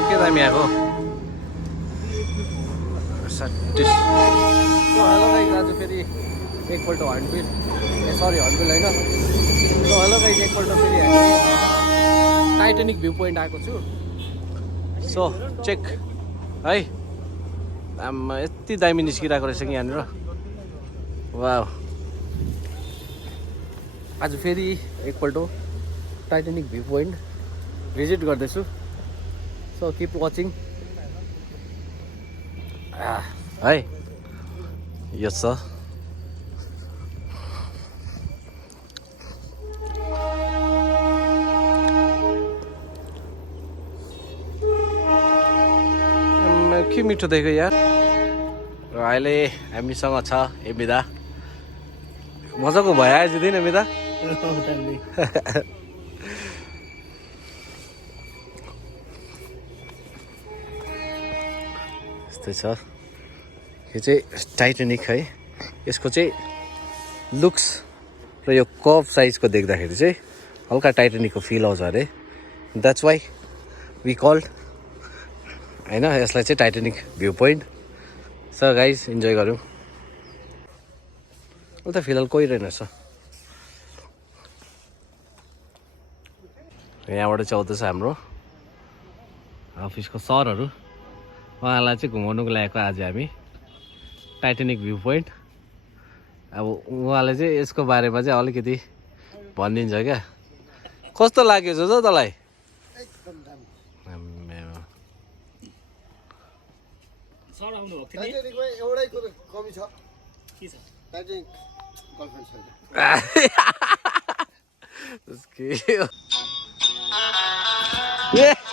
के दामी आएको 37 हेलो गाइस आज फेरि एकपल्ट हर्नबिल सरी हर्नबिल होइन हेलो गाइस एकपल्ट फेरि टाइटानिक भ्यू पोइन्ट आएको छु सो चेक है आम्मा यति दामी निस्किरहेको रहेछ कि यहाँनिर वाउ आज फेरि एकपल्ट टाइटानिक भ्यू पोइन्ट भिजिट गर्दैछु सो किप वाचिङ है यो छ के मिठो देख्यो यार र अहिले हामीसँग छ एमिदा मजाको भयो आज दिन एमिदा यस्तै छ यो चाहिँ टाइटानिक है यसको चाहिँ लुक्स र यो कप साइजको देख्दाखेरि चाहिँ हल्का टाइटानिकको फिल आउँछ अरे द्याट्स वाइ वी कल्ड होइन यसलाई चाहिँ Titanic view point so guys enjoy गरौँ अहिले त फिलहाल कोही रहेन रहेछ यहाँबाट चाहिँ आउँदैछ हाम्रो अफिसको सरहरू उहाँलाई चाहिँ घुमाउनुको ल्याएको आज हामी टाइटानिक भ्यू पोइन्ट अब उहाँले चाहिँ यसको बारेमा चाहिँ अलिकति भनिदिन्छ क्या कस्तो लाग्यो जो तँलाई एउटै कुरो कमी छ के छ टाइटानिक गर्लफ्रेन्ड छैन